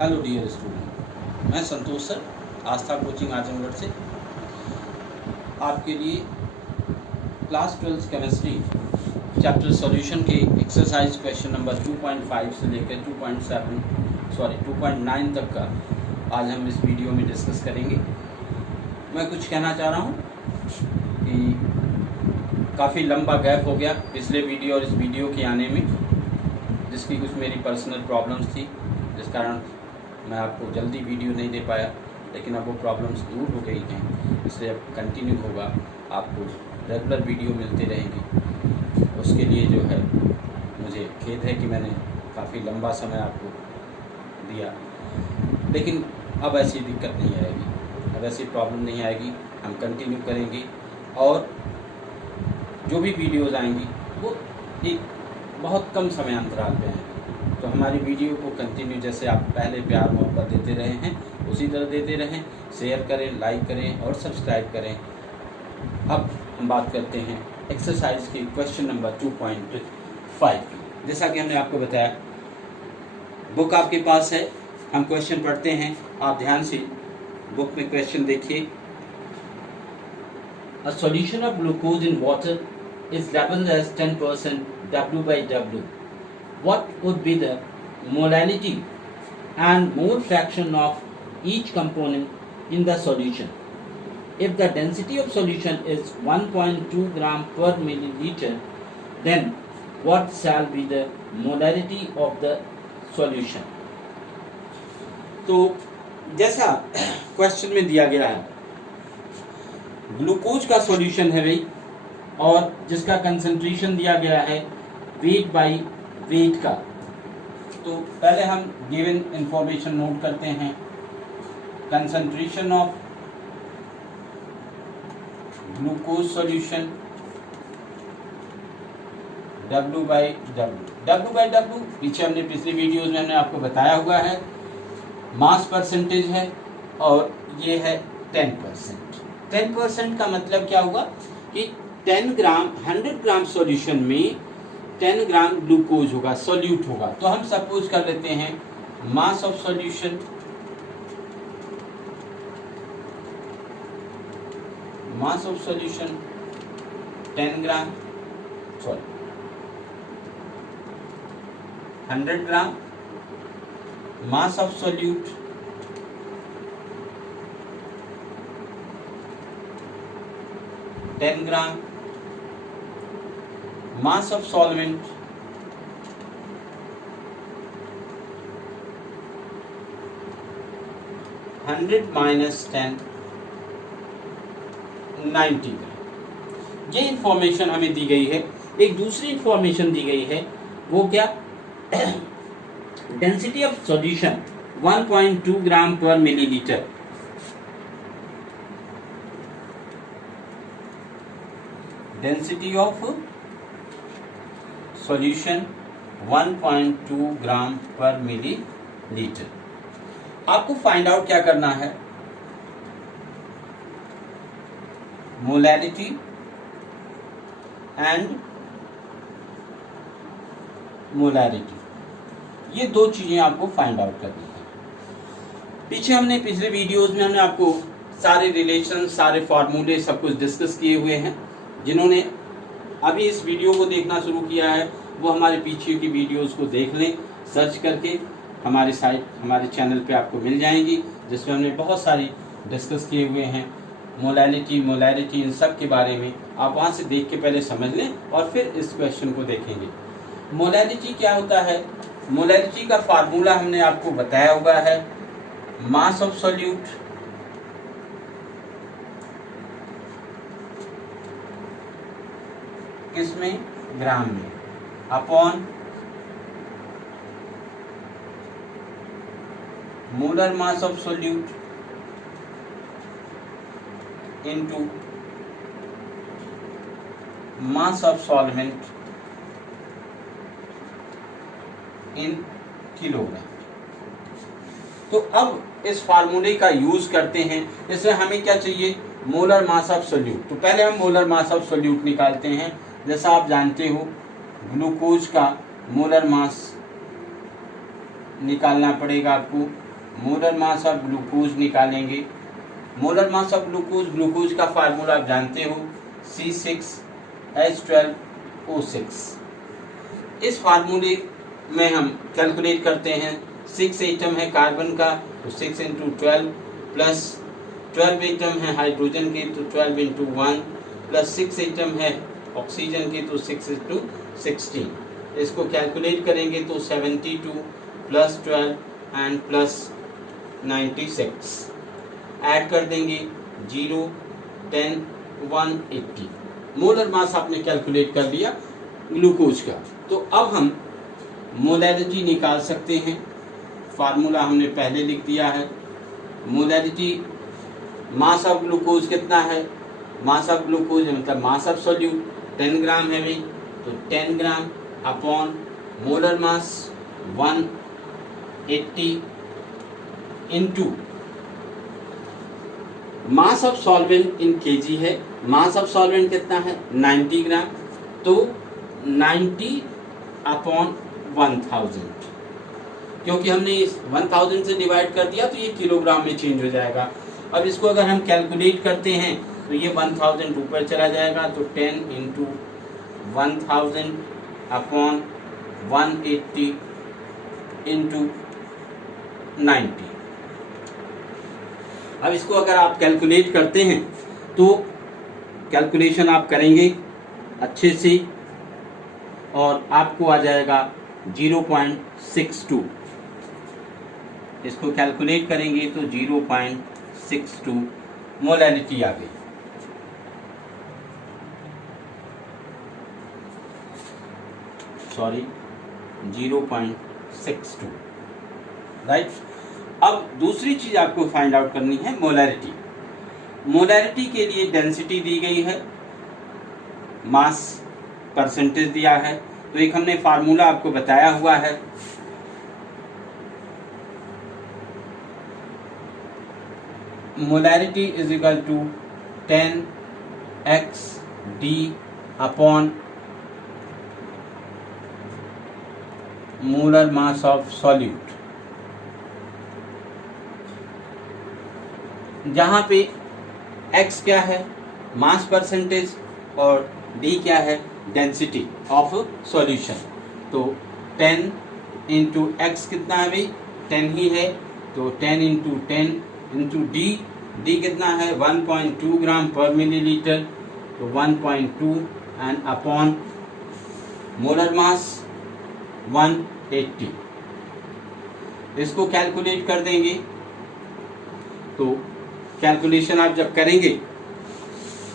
Hello dear student, मैं संतोष sir आस्था coaching Azamgarh से आपके लिए क्लास 12 केमिस्ट्री चैप्टर सॉल्यूशन के एक्सरसाइज क्वेश्चन नंबर 2.5 से लेकर 2.9 तक का आज हम इस वीडियो में डिस्कस करेंगे। मैं कुछ कहना चाह रहा हूँ कि काफ़ी लंबा गैप हो गया पिछले वीडियो और इस वीडियो के आने में, जिसकी कुछ मेरी पर्सनल प्रॉब्लम्स थी, जिस कारण मैं आपको जल्दी वीडियो नहीं दे पाया। लेकिन अब वो प्रॉब्लम्स दूर हो गई हैं, इसलिए अब कंटिन्यू होगा, आपको रेगुलर वीडियो मिलते रहेंगे। उसके लिए जो है मुझे खेद है कि मैंने काफ़ी लंबा समय आपको दिया, लेकिन अब ऐसी दिक्कत नहीं आएगी, अब ऐसी प्रॉब्लम नहीं आएगी। हम कंटिन्यू करेंगे और जो भी वीडियोज़ आएंगी वो एक बहुत कम समय अंतराल पे आएंगे। तो हमारी वीडियो को कंटिन्यू जैसे आप पहले प्यार मोहब्बत देते रहे हैं उसी तरह देते रहें, शेयर करें, लाइक करें और सब्सक्राइब करें। अब हम बात करते हैं एक्सरसाइज के क्वेश्चन नंबर 2.5 की। जैसा कि हमने आपको बताया, बुक आपके पास है, हम क्वेश्चन पढ़ते हैं, आप ध्यान से बुक में क्वेश्चन देखिए। A solution of glucose in water is labeled as 10% W/W. What would be the molality and mole fraction of each component in the solution? If the density of solution is 1.2 gram per milliliter, then what shall be the molality of the solution? तो जैसा question में दिया गया है, glucose का solution है भाई, और जिसका कंसंट्रेशन दिया गया है वेट बाई वेट का। तो पहले हम गिवन इंफॉर्मेशन नोट करते हैं। Concentration of glucose solution W/W पीछे हमने पिछली वीडियोस में हमने आपको बताया हुआ है, मास परसेंटेज है और ये है 10%। 10% का मतलब क्या हुआ कि 10 ग्राम 100 ग्राम सॉल्यूशन में 10 ग्राम ग्लूकोज होगा, सॉल्यूट होगा। तो हम सपोज कर लेते हैं मास of solution, mass of solution 10 gram, sorry 100 gram, mass of solute 10 gram, mass of solvent 100 minus 10 90 ग्राम। ये इंफॉर्मेशन हमें दी गई है। एक दूसरी इंफॉर्मेशन दी गई है, वो क्या? डेंसिटी ऑफ सॉल्यूशन 1.2 ग्राम पर मिलीलीटर। डेंसिटी ऑफ सॉल्यूशन 1.2 ग्राम पर मिलीलीटर। आपको फाइंड आउट क्या करना है? मोलैरिटी एंड मोलैरिटी, ये दो चीजें आपको फाइंड आउट करनी है। पीछे हमने पिछले वीडियोस में हमने आपको सारे रिलेशन, सारे फॉर्मूले, सब कुछ डिस्कस किए हुए हैं। जिन्होंने अभी इस वीडियो को देखना शुरू किया है वो हमारे पीछे की वीडियोस को देख लें, सर्च करके हमारे साइट, हमारे चैनल पे आपको मिल जाएंगी, जिसमें हमने बहुत सारी डिस्कस किए हुए हैं। मोलैरिटी, मोलैरिटी, इन सब के बारे में आप वहाँ से देख के पहले समझ लें और फिर इस क्वेश्चन को देखेंगे। मोलैरिटी क्या होता है? मोलैरिटी का फार्मूला हमने आपको बताया हुआ है, मास ऑफ सॉल्यूट किसमें? ग्राम में, upon molar mass of solute into mass of solvent in kilogram. तो अब इस फार्मूले का यूज करते हैं। इसमें हमें क्या चाहिए? Molar mass of solute. तो पहले हम मोलर मास ऑफ सॉल्यूट निकालते हैं। जैसा आप जानते हो, ग्लूकोज का मोलर मास निकालना पड़ेगा आपको मोलर मास ऑफ ग्लूकोज निकालेंगे। Molar mass of glucose, glucose का फार्मूला आप जानते हो C6H12O6। इस फार्मूले में हम कैलकुलेट करते हैं, 6 एटम है कार्बन का तो 6 × 12 प्लस 12 एटम है हाइड्रोजन के तो 12 × 1 प्लस 6 एटम है ऑक्सीजन के तो 6 × 16। इसको कैलकुलेट करेंगे तो 72 प्लस 12 एंड प्लस 96 ऐड कर देंगे 0, 10, 180। मोलर मास आपने कैलकुलेट कर लिया ग्लूकोज का। तो अब हम मोलैरिटी निकाल सकते हैं। फार्मूला हमने पहले लिख दिया है। मोलैरिटी, मास ऑफ ग्लूकोज कितना है, मास ऑफ ग्लूकोज मतलब मास ऑफ सॉल्यूट 10 ग्राम है भाई, तो 10 gram upon molar mass 180 into mass of solvent in kg है। मास ऑफ सॉल्वेंट कितना है 90 ग्राम, तो 90 अपॉन 1000, क्योंकि हमने इस 1000 से डिवाइड कर दिया तो ये किलोग्राम में चेंज हो जाएगा। अब इसको अगर हम कैलकुलेट करते हैं तो ये 1000 ऊपर चला जाएगा, तो 10 × 1000 अपॉन 180 इंटू 90। अब इसको अगर आप कैलकुलेट करते हैं तो कैलकुलेशन आप करेंगे अच्छे से और आपको आ जाएगा 0.62। इसको कैलकुलेट करेंगे तो 0.62 मोलैरिटी आ गई। Sorry 0.62, right. अब दूसरी चीज आपको फाइंड आउट करनी है मोलैरिटी। मोलैरिटी के लिए डेंसिटी दी गई है, मास परसेंटेज दिया है, तो एक हमने फार्मूला आपको बताया हुआ है। Molarity is equal to 10xD upon molar mass of solute, जहां पे x क्या है मास परसेंटेज और d क्या है डेंसिटी ऑफ सॉल्यूशन। तो 10 इंटू x कितना है भाई 10 ही है, तो 10 इंटू 10 इंटू d कितना है 1.2 ग्राम पर मिलीलीटर, तो 1.2 एंड अपॉन मोलर मास 180। इसको कैलकुलेट कर देंगे तो कैलकुलेशन आप जब करेंगे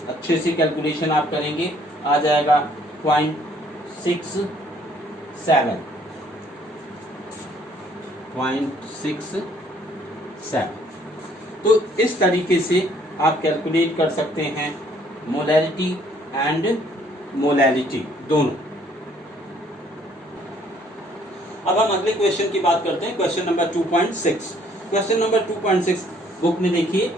अच्छे से कैलकुलेशन आप करेंगे आ जाएगा 0.67। तो इस तरीके से आप कैलकुलेट कर सकते हैं मोलैरिटी एंड मोलैरिटी दोनों। अब हम अगले क्वेश्चन की बात करते हैं, question number 2.6। Question number 2.6 book में देखिए,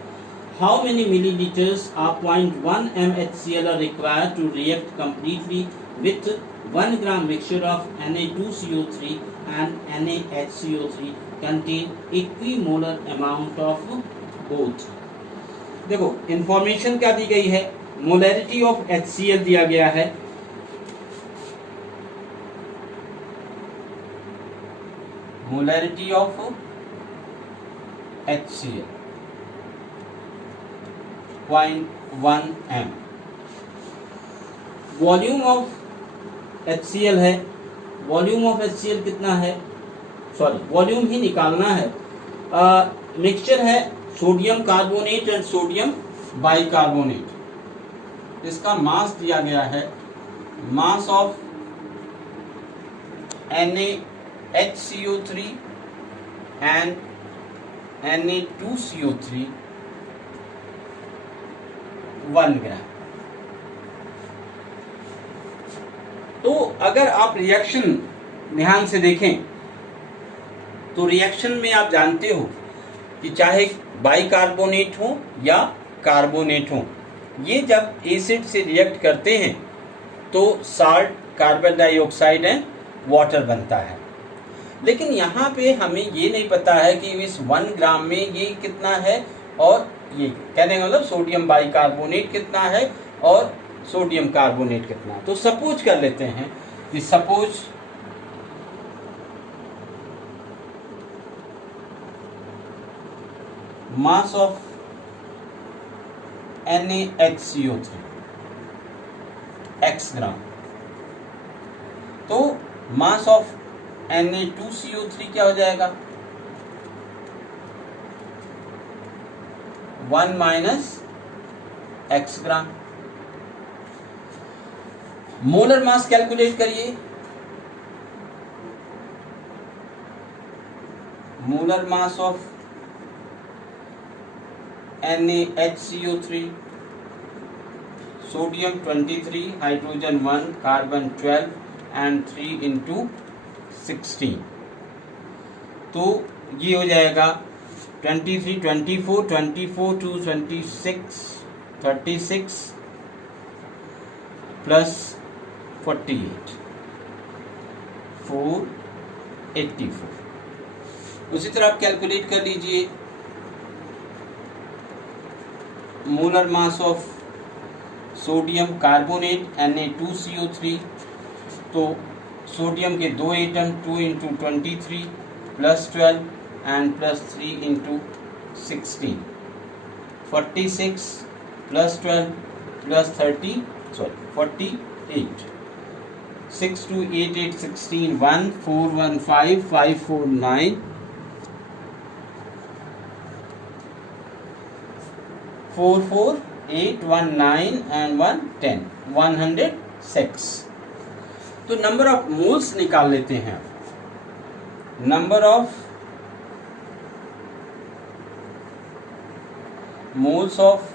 how many millilitres of 0.1 mHCl are required to react completely with 1 gram mixture of Na2CO3 and NaHCO3 contain equimolar amount of both। देखो इंफॉर्मेशन क्या दी गई है, मोलैरिटी ऑफ HCl दिया गया है, molarity of HCl 0.1 m, volume of HCl है, volume of HCl कितना है, सॉरी वॉल्यूम ही निकालना है। मिक्सचर है sodium carbonate and sodium bicarbonate. इसका मास दिया गया है, mass of NaHCO3 and Na2CO3 1 ग्राम। तो अगर आप रिएक्शन ध्यान से देखें तो रिएक्शन में आप जानते हो कि चाहे बाइकार्बोनेट हो या कार्बोनेट हो, ये जब एसिड से रिएक्ट करते हैं तो salt, carbon dioxide and water बनता है। लेकिन यहाँ पे हमें ये नहीं पता है कि इस 1 ग्राम में ये कितना है और ये कहने का मतलब सोडियम बाइकार्बोनेट कितना है और सोडियम कार्बोनेट कितना। तो सपोज कर लेते हैं कि suppose mass of NaHCO3 x ग्राम, तो मास ऑफ Na2CO3 क्या हो जाएगा 1 माइनस x ग्राम। मोलर मास कैलकुलेट करिए, molar mass of NaHCO3, sodium 23, hydrogen 1, carbon 12 and 3 into 16। तो ये हो जाएगा 23, 24, 24 टू 26, 36 प्लस 48, 484। उसी तरह आप कैलकुलेट कर लीजिए molar mass of sodium carbonate Na2CO3। तो सोडियम के 2 atom 2 into 23 plus 12 and plus 3 into 16, 46 plus 12 plus 48, 6 2 8 8 16, 1 4 1 5 5 4 9 4 4 8 1 9 and 1 10, 106। तो नंबर ऑफ मोल्स निकाल लेते हैं। Number of moles of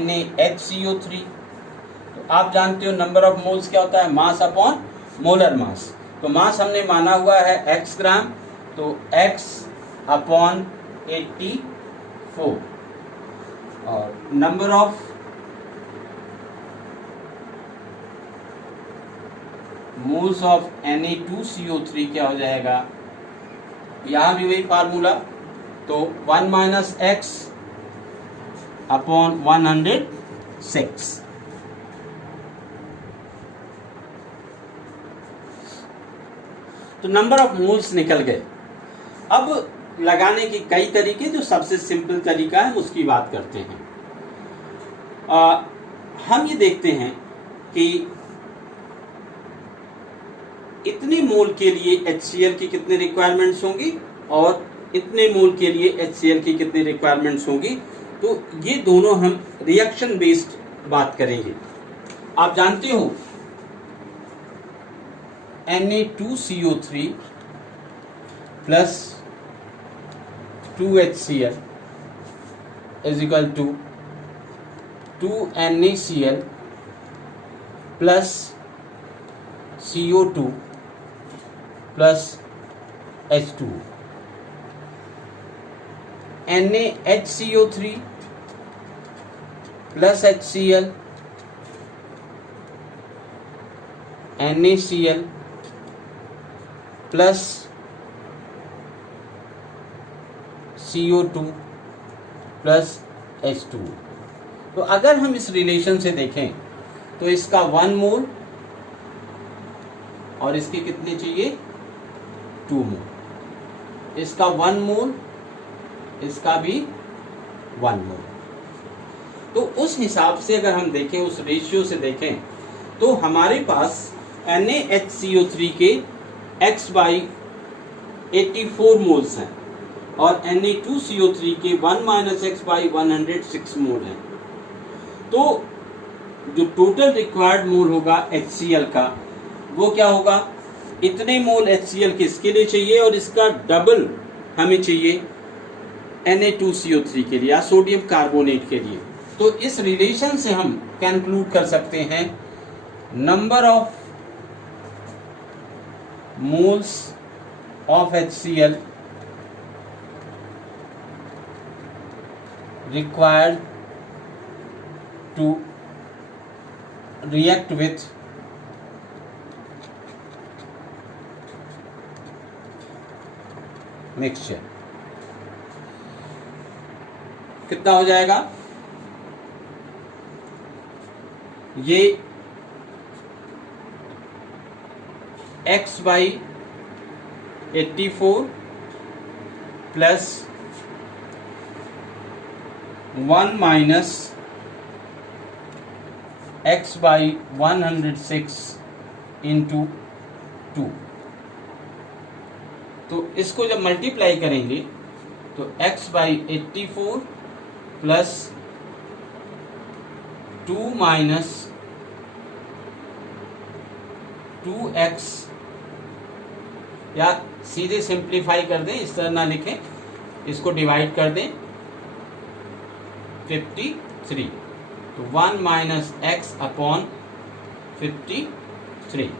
NaHCO3, तो आप जानते हो नंबर ऑफ मोल्स क्या होता है, मास अपॉन मोलर मास। तो मास हमने माना हुआ है x ग्राम, तो x अपॉन 84। और number of moles of Na2CO3 क्या हो जाएगा, यहां भी वही फार्मूला, तो 1 माइनस x अपॉन 106। तो नंबर ऑफ मोल्स निकल गए। अब लगाने के कई तरीके, जो सबसे सिंपल तरीका है उसकी बात करते हैं। हम ये देखते हैं कि इतने मोल के लिए HCl की कितनी रिक्वायरमेंट्स होंगी और इतने मोल के लिए HCl की कितनी रिक्वायरमेंट्स होंगी। तो ये दोनों हम रिएक्शन बेस्ड बात करेंगे। आप जानते हो Na2CO3 plus 2HCl is equal to 2NaCl plus CO2 plus H2। NaHCO3 plus HCl, NaCl plus CO2 plus H2। तो अगर हम इस रिलेशन से देखें तो इसका 1 मोल और इसके कितने चाहिए 2 मोल, इसका 1 मोल, इसका भी 1 मोल। तो उस हिसाब से अगर हम देखें, उस रेशियो से देखें, तो हमारे पास NaHCO3 के x/84 मोल्स हैं और Na2CO3 के 1 माइनस x/106 मोल हैं। तो जो टोटल रिक्वायर्ड मोल होगा HCl का, वो क्या होगा, इतने मोल HCl किसके लिए चाहिए और इसका डबल हमें चाहिए Na2CO3 के लिए या सोडियम कार्बोनेट के लिए। तो इस रिलेशन से हम कंक्लूड कर सकते हैं number of moles of HCl required to react with mixture. कितना हो जाएगा? ये x by 84 plus 1 minus x by 106 into 2। तो इसको जब मल्टीप्लाई करेंगे तो x by 84 plus 2 minus 2x, या सीधे सिंप्लीफाई कर दें, इस तरह ना लिखें, इसको डिवाइड कर दें 53। तो 1 माइनस x अपॉन 53।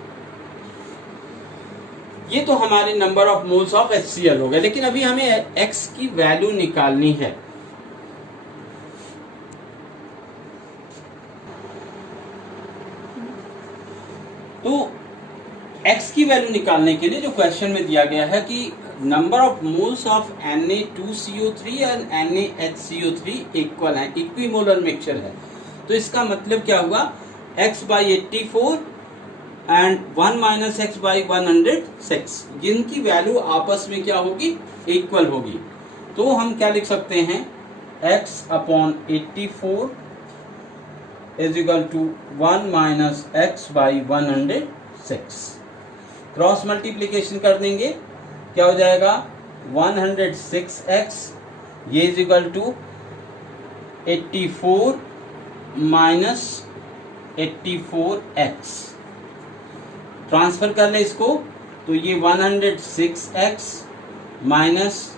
ये तो हमारे number of moles of HCl हो गए। लेकिन अभी हमें x की वैल्यू निकालनी है। तो x की वैल्यू निकालने के लिए जो क्वेश्चन में दिया गया है कि number of moles of Na2CO3 and NaHCO3 equal है, इक्विमोलर मिक्सचर है। तो इसका मतलब क्या हुआ? x by 84 and 1 minus x by 106, जिनकी वैल्यू आपस में क्या होगी? इक्वल होगी। तो हम क्या लिख सकते हैं? x upon 84 is equal to 1 minus x by 106। Cross multiplication कर देंगे, क्या हो जाएगा? 106x ये is equal to 84 minus 84x। Transfer कर ले इसको तो ये 106x माइनस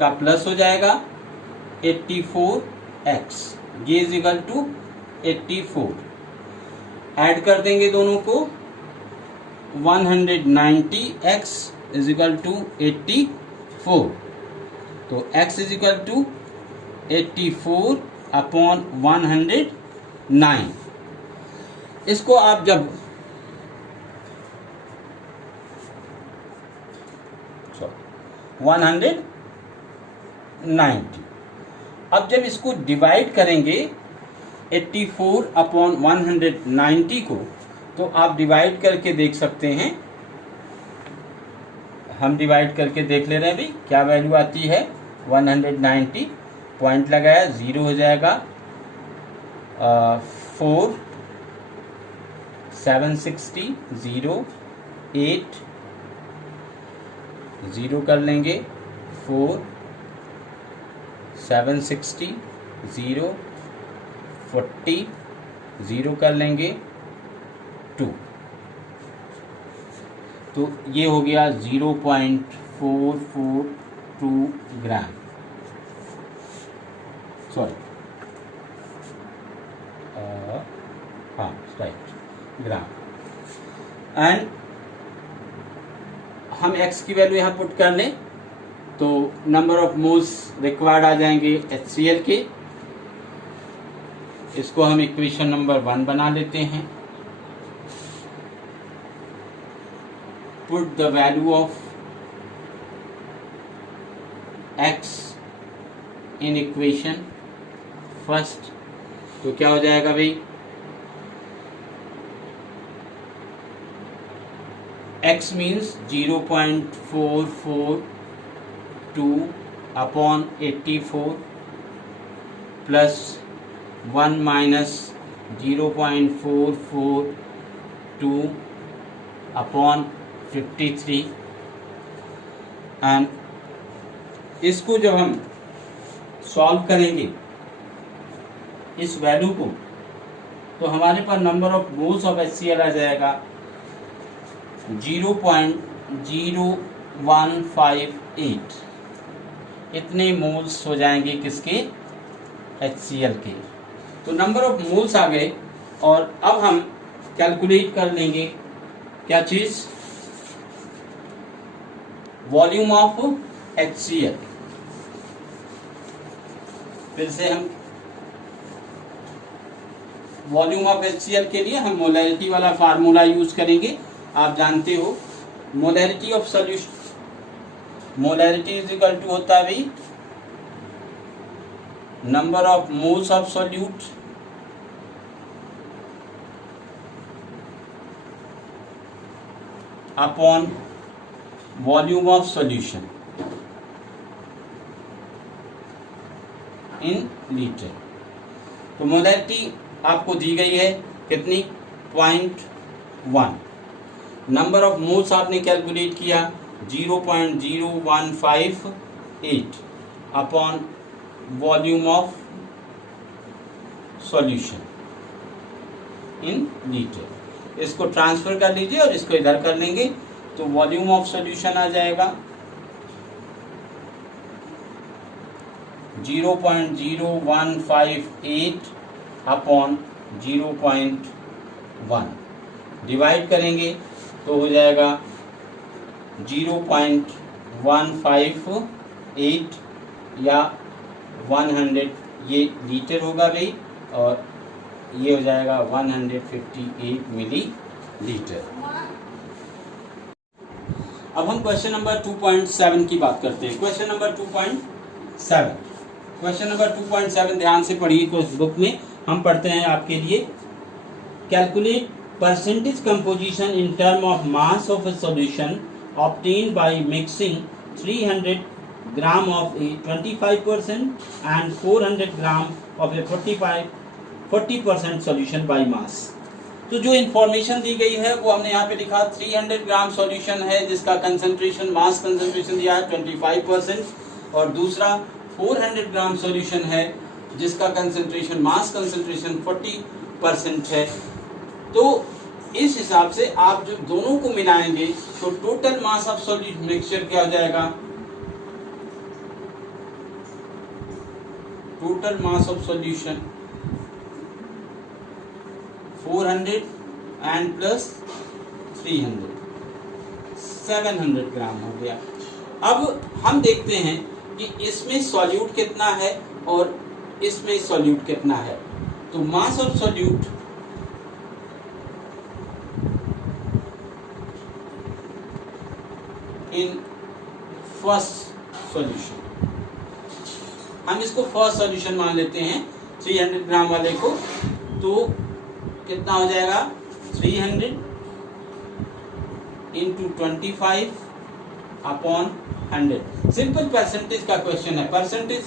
का प्लस हो जाएगा 84x, ये इज इक्वल टू 84। ऐड कर देंगे दोनों को, 190x इज इक्वल टू 84। तो x is equal to 84 upon 109। इसको आप जब 190, अब जब इसको डिवाइड करेंगे 84 अपॉन 190 को, तो आप डिवाइड करके देख सकते हैं। हम डिवाइड करके देख ले रहे हैं भाई क्या वैल्यू आती है। 190 पॉइंट लगाया, 0 हो जाएगा, 4 760 0 8 0 कर लेंगे, 4 760 0 40 0 कर लेंगे, 2। तो ये हो गया 0.442 ग्राम, सॉरी हाँ राइट, ग्राम। एंड हम x की वैल्यू यहाँ पुट कर लें तो नंबर ऑफ मोल्स रिक्वायर्ड आ जाएंगे HCl के। इसको हम इक्वेशन नंबर 1 बना लेते हैं। Put the value of x in equation first. तो क्या हो जाएगा भाई? x means 0.442 upon 84 plus 1 minus 0.442 upon 53। And इसको जब हम सॉल्व करेंगे इस वैल्यू को, तो हमारे पास number of moles of HCl आ जाएगा 0.0158। इतने मोल्स हो जाएंगे किसके? HCl के। तो नंबर ऑफ मोल्स आ गए। और अब हम कैलकुलेट कर लेंगे क्या चीज? Volume of HCl। फिर से हम वॉल्यूम ऑफ HCl के लिए हम मोलैरिटी वाला फार्मूला यूज करेंगे। आप जानते हो molarity of solution molarity is equal to होता है भाई number of moles of solute upon volume of solution in litre. तो मोलैरिटी आपको दी गई है कितनी 0.1। नंबर ऑफ मोल्स आपने कैलकुलेट किया 0.0158 upon volume of solution in litre. इसको ट्रांसफर कर लीजिए और इसको इधर कर लेंगे तो वॉल्यूम ऑफ सॉल्यूशन आ जाएगा 0.0158 अपॉन 0.1 डिवाइड करेंगे तो हो जाएगा 0.158 या 100, ये लीटर होगा भाई, और ये हो जाएगा 158 मिली लीटर। अब हम क्वेश्चन नंबर 2.7 की बात करते हैं। क्वेश्चन नंबर 2.7 ध्यान से पढ़िए। इस बुक में हम पढ़ते हैं आपके लिए, calculate percentage composition in term of mass of A solution obtained by mixing 300 gram of A 25% and 400 gram of A 40% solution by mass. तो जो इन्फॉर्मेशन दी गई है वो हमने यहाँ पे लिखा 300 ग्राम सॉल्यूशन है जिसका कंसंट्रेशन मास कंसंट्रेशन दिया है 25%, और दूसरा 400 ग्राम सॉल्यूशन है जिसका कंसंट्रेशन मास कंसंट्रेशन 40% है। तो इस हिसाब से आप जब दोनों को मिलाएंगे तो total mass of solution mixture क्या हो जाएगा, total mass of solution 400 and plus 300 700 ग्राम हो गया। अब हम देखते हैं कि इसमें सॉल्यूट कितना है और इसमें सॉल्यूट कितना है। तो mass of solute in first solution, हम इसको फर्स्ट सॉल्यूशन मान लेते हैं 300 ग्राम वाले को, तो कितना हो जाएगा 300 इंटू 25 अपॉन 100। सिंपल परसेंटेज का क्वेश्चन है, परसेंटेज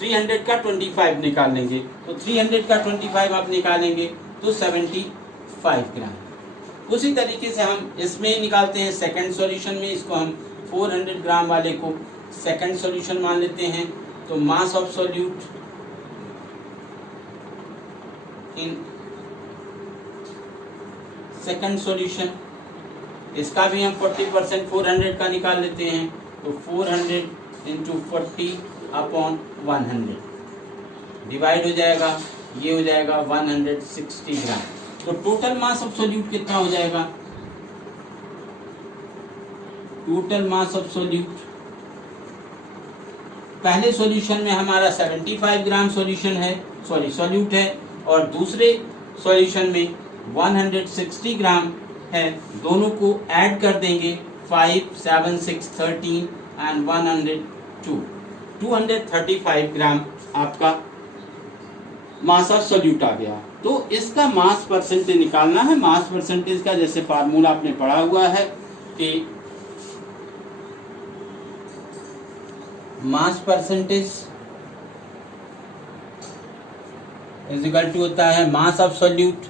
300 का 25 निकाल लेंगे, तो 300 का 25 आप निकालेंगे तो 75 ग्राम। उसी तरीके से हम इसमें निकालते हैं सेकंड सॉल्यूशन में, इसको हम 400 ग्राम वाले को सेकंड सॉल्यूशन मान लेते हैं। तो mass of solute in second solution, इसका भी हम 40% 400 का निकाल लेते हैं, तो 400 इंटू 40 अपॉन 100 डिवाइड हो जाएगा, ये हो जाएगा 160 ग्राम। तो टोटल मास ऑफ सॉल्यूट कितना हो जाएगा, टोटल मास ऑफ सॉल्यूट पहले सॉल्यूशन में हमारा 75 ग्राम सॉल्यूशन है, सॉल्यूट है, और दूसरे सॉल्यूशन में 160 ग्राम है। दोनों को ऐड कर देंगे 5, 7, 6, 13 एंड 102, 235 ग्राम आपका मास ऑफ सॉल्यूट आ गया। तो इसका मास परसेंटेज निकालना है। मास परसेंटेज का जैसे फार्मूला आपने पढ़ा हुआ है कि mass percentage is equal to होता है mass of solute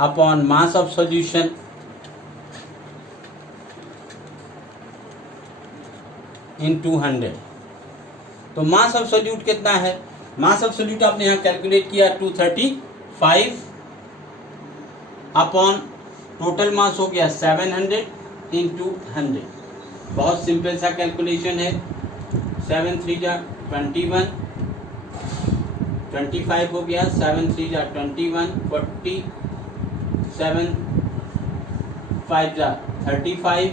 upon mass of solution in 200। तो मास ऑफ सॉल्यूट कितना है, मास ऑफ सॉल्यूट आपने यहाँ कैलकुलेट किया 235 अपॉन टोटल मास हो गया 700 इंटू 100। बहुत सिंपल सा कैलकुलेशन है। 7 3 जा 21, 25 हो गया, 7 3 जा 21, 40, 7 5 जा 35,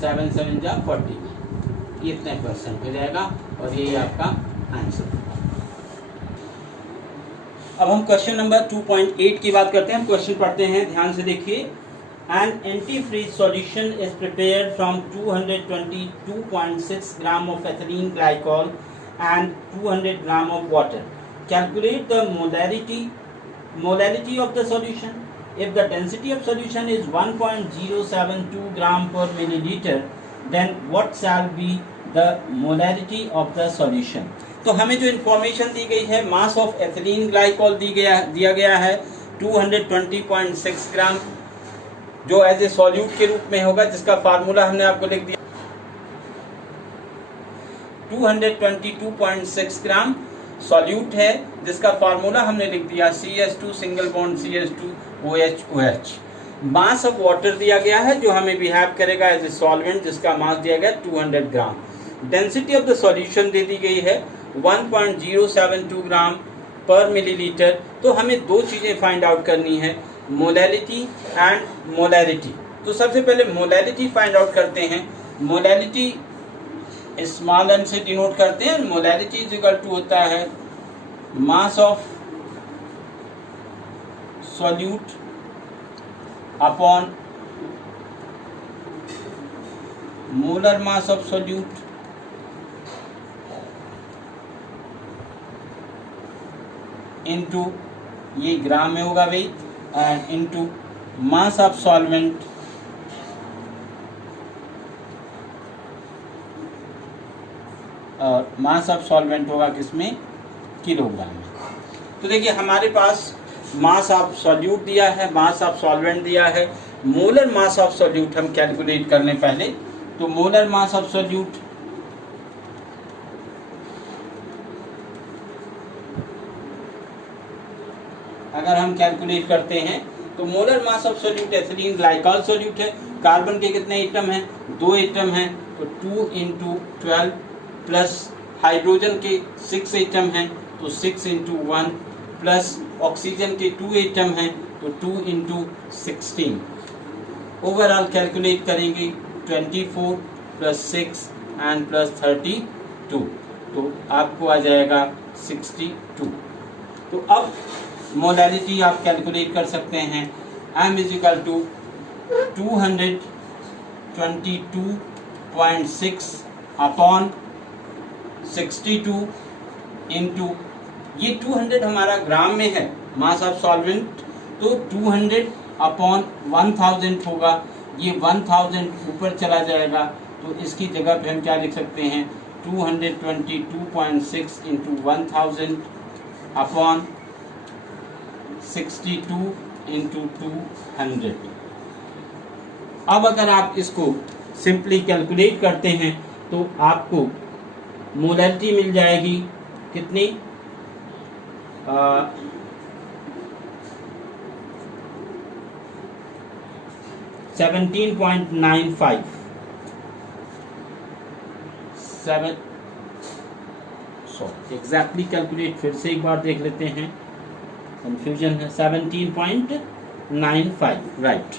7 7 जा 40, इतने परसेंट हो जाएगा और यही आपका आंसर। अब हम क्वेश्चन नंबर 2.8 की बात करते हैं। हम क्वेश्चन पढ़ते हैं, ध्यान से देखिए। An antifreeze solution is prepared from 222.6 gram of ethylene glycol and 200 gram of water. Calculate the molality of the solution. If the density of solution is 1.072 gram per milliliter, then what shall be the molality of the solution? तो हमें जो information दी गई है, mass of ethylene glycol दिया गया है 220.6 ग्राम, जो as a solute के रूप में होगा, जिसका फार्मूला हमने आपको लिख दिया 222.6 ग्राम सॉल्यूट है, जिसका फार्मूला हमने लिख दिया CH2 single bond CH2 OH। Mass of water दिया गया है जो हमें बिहेव करेगा एज ए सॉल्वेंट, जिसका मास दिया गया 200 ग्राम। डेंसिटी ऑफ द सॉल्यूशन दे दी गई है 1.072 ग्राम पर मिलीलीटर। तो हमें दो चीज़ें फाइंड आउट करनी है, मोलैलिटी एंड मोलैरिटी। तो सबसे पहले मोलैलिटी फाइंड आउट करते हैं। मोलैलिटी स्मॉल एन से डिनोट करते हैं। मोलैलिटी इज इक्वल टू होता है mass of solute upon molar mass of solute into, ये ग्राम में होगा भाई, and into mass of solvent और मास ऑफ सॉल्वेंट होगा किसमें, किलोग्राम में। तो देखिए हमारे पास मास ऑफ सॉल्यूट दिया है, मास ऑफ सॉल्वेंट दिया है, मोलर मास ऑफ सॉल्यूट हम कैलकुलेट कर लें पहले। तो मोलर मास ऑफ सॉल्यूट अगर हम कैलकुलेट करते हैं तो molar mass of solute ethylene glycol solute है, कार्बन के कितने एटम हैं, 2 एटम हैं, तो 2 × 12 प्लस हाइड्रोजन के 6 एटम हैं, तो 6 × 1 प्लस ऑक्सीजन के 2 एटम हैं, तो 2 × 16। ओवरऑल कैलकुलेट करेंगे 24 प्लस 6 एंड प्लस 32, तो आपको आ जाएगा 62। तो अब मोलैलिटी आप कैलकुलेट कर सकते हैं। M is equal to 222.6 upon 62 into, ये 200 हमारा ग्राम में है मास ऑफ सॉल्वेंट, तो 200 अपॉन 1000 होगा। ये 1000 ऊपर चला जाएगा, तो इसकी जगह पे हम क्या लिख सकते हैं 222.6 इंटू 1000 अपॉन 62 इंटू 200। अब अगर आप इसको सिंपली कैलकुलेट करते हैं तो आपको मोलैलिटी मिल जाएगी कितनी, 17.95 एग्जैक्टली कैलकुलेट फिर से एक बार देख लेते हैं, कंफ्यूजन है। 17.95 राइट,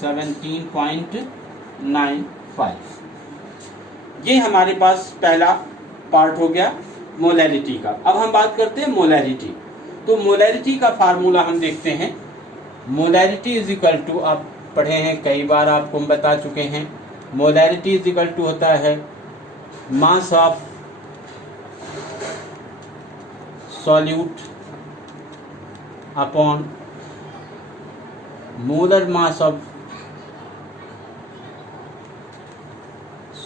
17.95। ये हमारे पास पहला पार्ट हो गया मोलैलिटी का। अब हम बात करते हैं मोलैरिटी। तो मोलैरिटी का फार्मूला हम देखते हैं। मोलैरिटी इज इक्वल टू, आप पढ़े हैं कई बार, आपको हम बता चुके हैं। मोलैरिटी इज इक्वल टू होता है mass of solute upon molar mass of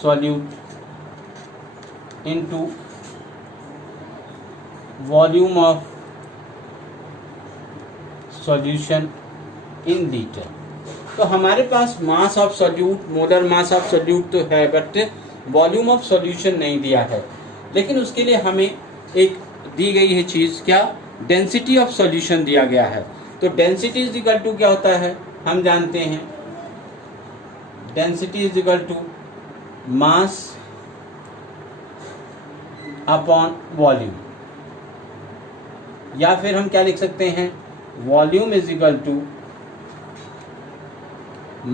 solute into volume of solution in litre. तो हमारे पास mass of solute, molar mass of solute तो है, बट वॉल्यूम ऑफ सॉल्यूशन नहीं दिया है। लेकिन उसके लिए हमें एक दी गई है चीज़, क्या, डेंसिटी ऑफ सॉल्यूशन दिया गया है। तो डेंसिटी इज इक्वल टू क्या होता है, हम जानते हैं density is equal to mass upon volume, या फिर हम क्या लिख सकते हैं, volume is equal to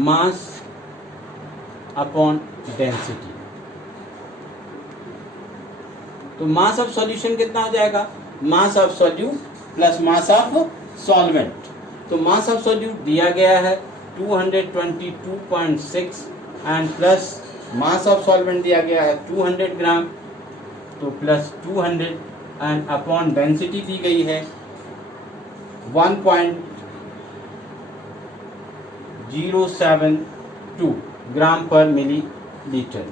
mass upon density. तो मास ऑफ सॉल्यूशन कितना हो जाएगा, mass of solute plus mass of solvent. तो मास ऑफ सॉल्यूट दिया गया है 222.6 and plus mass of solvent दिया गया है 200 ग्राम, तो प्लस 200 एंड अपॉन डेंसिटी दी गई है 1.072 ग्राम पर मिलीलीटर।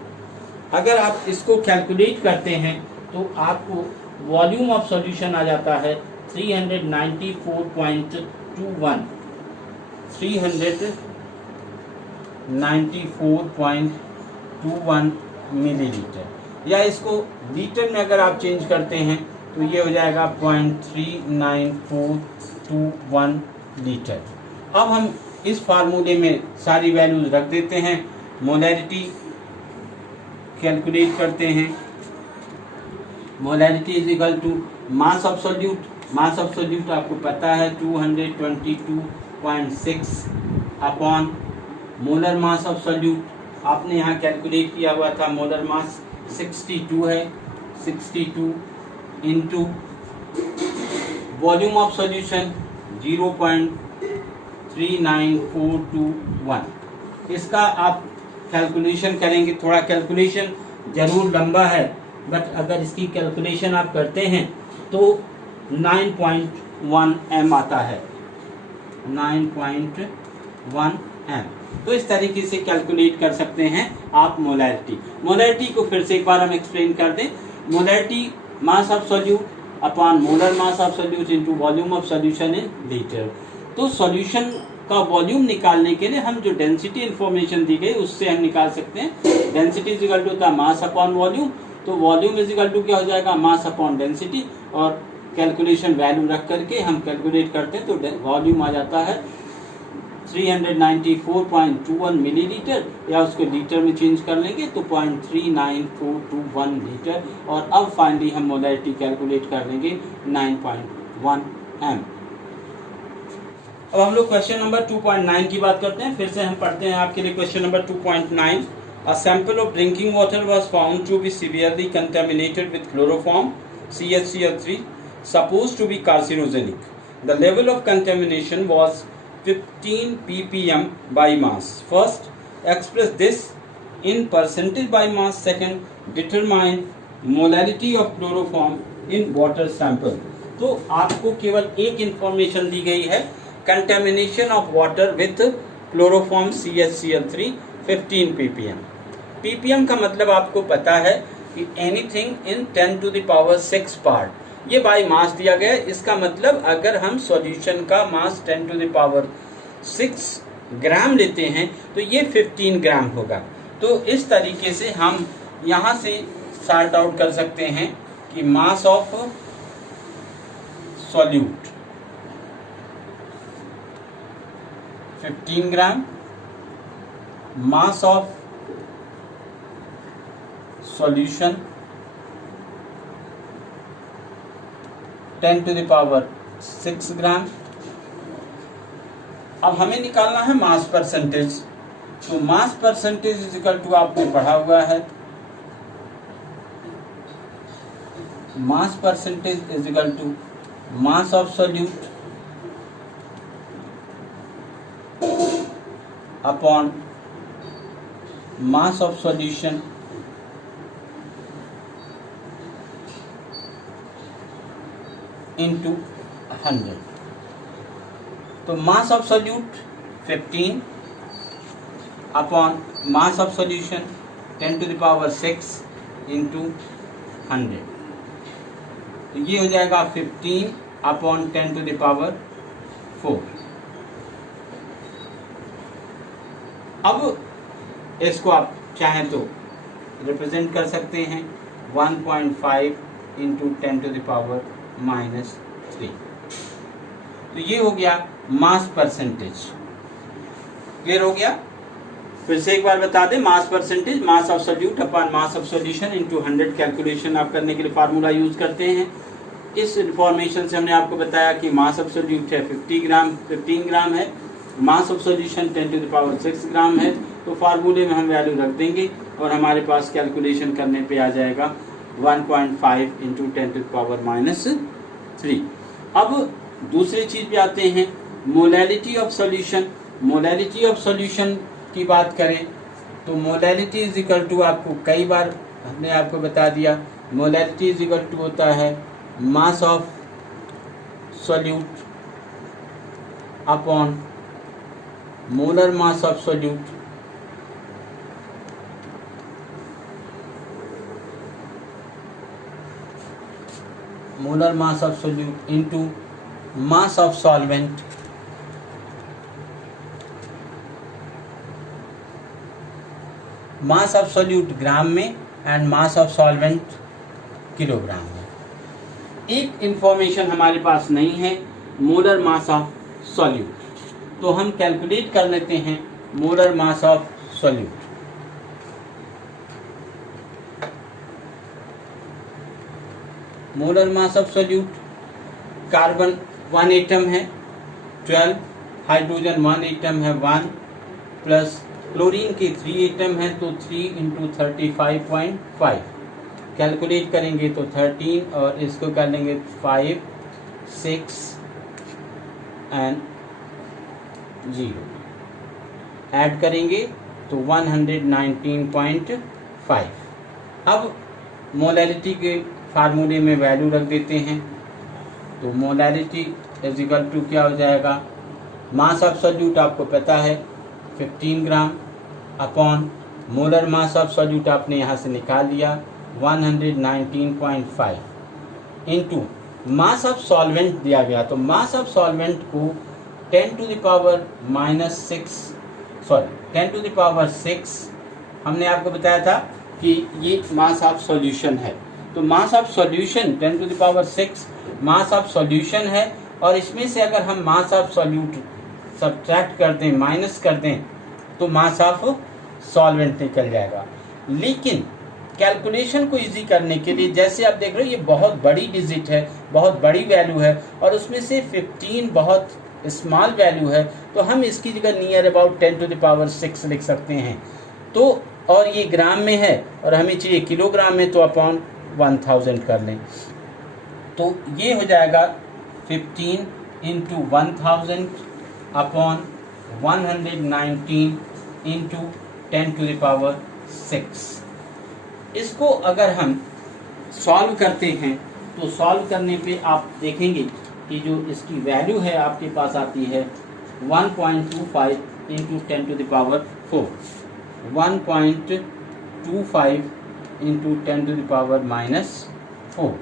अगर आप इसको कैलकुलेट करते हैं तो आपको वॉल्यूम ऑफ सॉल्यूशन आ जाता है 394.21 मिलीलीटर, या इसको लीटर में अगर आप चेंज करते हैं तो ये हो जाएगा 0.39421 लीटर। अब हम इस फार्मूले में सारी वैल्यूज रख देते हैं, मोलैरिटी कैलकुलेट करते हैं। Molarity is equal to mass of solute, mass of solute आपको पता है 222.6 upon molar mass of solute, आपने यहाँ कैलकुलेट किया हुआ था, मोलर मास 62 है, 62 इंटू वॉल्यूम ऑफ सॉल्यूशन 0.39421। इसका आप कैलकुलेशन करेंगे, थोड़ा कैलकुलेशन जरूर लंबा है, बट अगर इसकी कैलकुलेशन आप करते हैं तो 9.1 m आता है, 9.1 m। तो इस तरीके से कैलकुलेट कर सकते हैं आप मोलैरिटी। मोलैरिटी को फिर से एक बार हम एक्सप्लेन कर दें। Molarity mass of solute upon molar mass of solute into volume of solution in litre. तो सॉल्यूशन का वॉल्यूम निकालने के लिए हम जो डेंसिटी इंफॉर्मेशन दी गई उससे हम निकाल सकते हैं। डेंसिटी इज इक्वल टू था मास अपॉन वॉल्यूम, तो वॉल्यूम इज इक्वल टू क्या हो जाएगा, मास अपॉन डेंसिटी, और कैलकुलेशन वैल्यू रख करके हम कैलकुलेट करते हैं तो वॉल्यूम आ जाता है 394.21 मिलीलीटर, या उसको लीटर में चेंज कर लेंगे तो 0.39421 लीटर। और अब फाइनली हम मोलैरिटी कैलकुलेट कर लेंगे 9.1 m। अब हम लोग क्वेश्चन नंबर 2.9 की बात करते हैं। फिर से हम पढ़ते हैं आपके लिए question number 2.9। A sample of drinking water was found to be severely contaminated with chloroform CHCl3, supposed to be carcinogenic. The level of contamination was 15 ppm by mass. First, express this in percentage by mass. Second, determine molarity of chloroform in water sample. तो आपको केवल एक information दी गई है, contamination of water with chloroform CHCl3 15 ppm। ppm का मतलब आपको पता है कि anything in 10 to the power 6 part, ये बाय मास दिया गया है। इसका मतलब अगर हम सॉल्यूशन का मास 10 to the power 6 ग्राम लेते हैं तो ये 15 ग्राम होगा। तो इस तरीके से हम यहाँ से सॉर्ट आउट कर सकते हैं कि mass of solute 15 gram, mass of solution 10 to the power 6 gram. अब हमें निकालना है मास परसेंटेज, तो mass percentage is equal to आपने पढ़ा हुआ है, mass percentage is equal to mass of solute upon mass of solution into 100। तो mass of solute 15 upon mass of solution 10 to the power 6 into 100, तो ये हो जाएगा 15 अपॉन 10 to the power 4। अब इसको आप चाहें तो रिप्रेजेंट कर सकते हैं 1.5 इंटू 10 to the power -3। तो ये हो गया मास परसेंटेज। क्लियर हो गया? फिर से एक बार बता दें, mass percentage mass of solute upon mass of solution into 100 calculation आप करने के लिए फार्मूला यूज करते हैं। इस इंफॉर्मेशन से हमने आपको बताया कि मास ऑफ सॉल्यूट है 15 ग्राम है, mass of solution 10 to the power 6 ग्राम है। तो फार्मूले में हम वैल्यू रख देंगे और हमारे पास कैलकुलेशन करने पे आ जाएगा 1.5 इंटू 10 to the power -3। अब दूसरी चीज पे आते हैं, molarity of solution. Molality of solution की बात करें तो मोलैलिटी इज इक्वल टू, आपको कई बार हमने आपको बता दिया, मोलैलिटी इज इक्वल टू होता है mass of solute upon molar mass of solute molar mass of solute into mass of solvent mass of solute gram में and mass of solvent kilogram में। एक इंफॉर्मेशन हमारे पास नहीं है, मोलर मास ऑफ सॉल्यूट, तो हम कैलकुलेट कर लेते हैं molar mass of solute. Molar mass of solute, carbon 1 atom है 12, हाइड्रोजन 1 एटम है 1, प्लस क्लोरीन के 3 एटम है तो 3 इंटू 35.5, कैलकुलेट करेंगे तो 13 और इसको कर लेंगे 5, 6 एंड 0, ऐड करेंगे तो 119.5। अब मोलैलिटी के फार्मूले में वैल्यू रख देते हैं, तो मोलैलिटी इज इक्वल टू क्या हो जाएगा, मास ऑफ सॉल्यूट आपको पता है 15 ग्राम upon molar mass of solute आपने यहाँ से निकाल लिया 119.5 इंटू मास ऑफ सॉल्वेंट दिया गया, तो मास ऑफ सॉल्वेंट को 10 टू द पावर 6 हमने आपको बताया था कि ये मास ऑफ सॉल्यूशन है, तो mass of solution 10 to the power 6 mass of solution है, और इसमें से अगर हम मास ऑफ सॉल्यूट सब्ट्रैक्ट कर दें, माइनस कर दें, तो मास ऑफ सॉल्वेंट निकल जाएगा। लेकिन कैलकुलेशन को इजी करने के लिए, जैसे आप देख रहे हो ये बहुत बड़ी डिजिट है, बहुत बड़ी वैल्यू है, और उसमें से 15 बहुत स्मॉल वैल्यू है, तो हम इसकी जगह near about 10 to the power 6 लिख सकते हैं। तो और ये ग्राम में है और हमें चाहिए किलोग्राम में, तो अपॉन 1000 कर लें, तो ये हो जाएगा 15 into 1000 upon 119 into 10 to the power 6। इसको अगर हम सॉल्व करते हैं तो सॉल्व करने पे आप देखेंगे कि जो इसकी वैल्यू है आपके पास आती है 1.25 into 10 to the power 4, 1.25 into 10 to the power -4।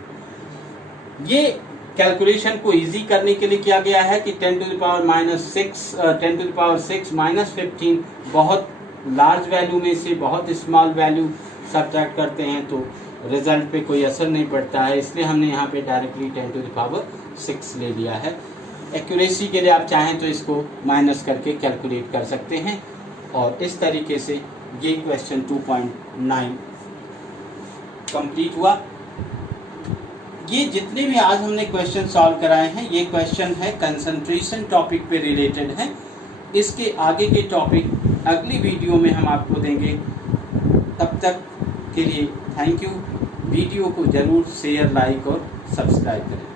ये कैलकुलेशन को इजी करने के लिए किया गया है कि 10 टू द पावर -6 माइनस 15 बहुत लार्ज वैल्यू में से बहुत स्मॉल वैल्यू सब्ट्रैक्ट करते हैं तो रिजल्ट पे कोई असर नहीं पड़ता है, इसलिए हमने यहाँ पे डायरेक्टली 10 टू द पावर 6 ले लिया है। एक्यूरेसी के लिए आप चाहें तो इसको माइनस करके कैलकुलेट कर सकते हैं, और इस तरीके से ये क्वेश्चन 2.9 कंप्लीट हुआ। ये जितने भी आज हमने क्वेश्चन सॉल्व कराए हैं, ये क्वेश्चन है कंसंट्रेशन टॉपिक पे रिलेटेड है। इसके आगे के टॉपिक अगली वीडियो में हम आपको देंगे। तब तक के लिए थैंक यू। वीडियो को ज़रूर शेयर, लाइक और सब्सक्राइब करें।